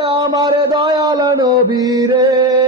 আমার দয়াল নবীরে।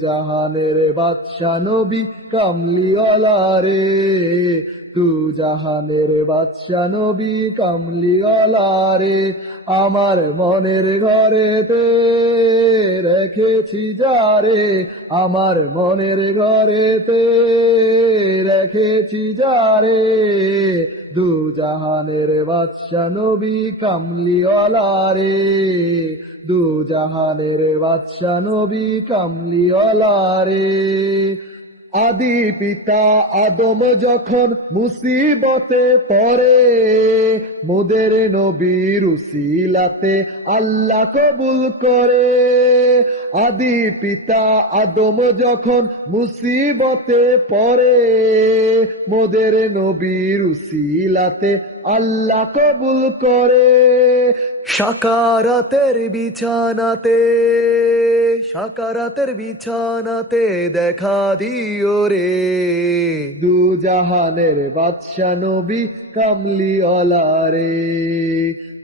জাহানের বাদশা নবী কামলিওয়ালা রে তু জাহানের বাদশা নবী কামলিওয়ালা রে আমার মনের ঘরেতে রেখেছি যারে, আমার মনের ঘরেতে রেখেছি যারে। দু জাহানের বাদশা নবী কামলিওয়ালা রে দু জাহানের বাদশা নবী কামলিওয়ালা রে আদি পিতা আদম যখন মুসিবতে পড়ে, মোদের নবীর উসিলাতে আল্লাহ কবুল করে। আদি পিতা আদম যখন মুসিবতে পড়ে মোদের নবীর উসিলাতে আল্লাহ কবুল করে। সাকারাতের বিছানাতে সাকারাতের বিছানাতে দেখা দিও রে। দু জাহানের বাদশা নবী কামলিওয়ালা রে।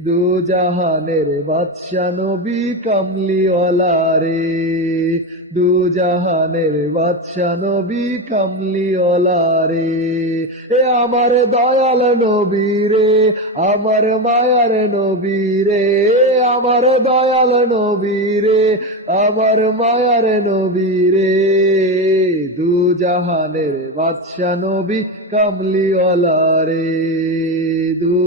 দু জাহানের বাদশা নবী কামলিওয়ালা রে। দু জাহানের বাদশা নবী কামলিওয়ালা রে। এ আমার দয়াল নবী রে, আমার মায়ার নবী রে। আমার দয়াল নবী রে, আমার মায়ার নবী রে। দু জাহানের বাদশা নবী কামলিওয়ালা রে।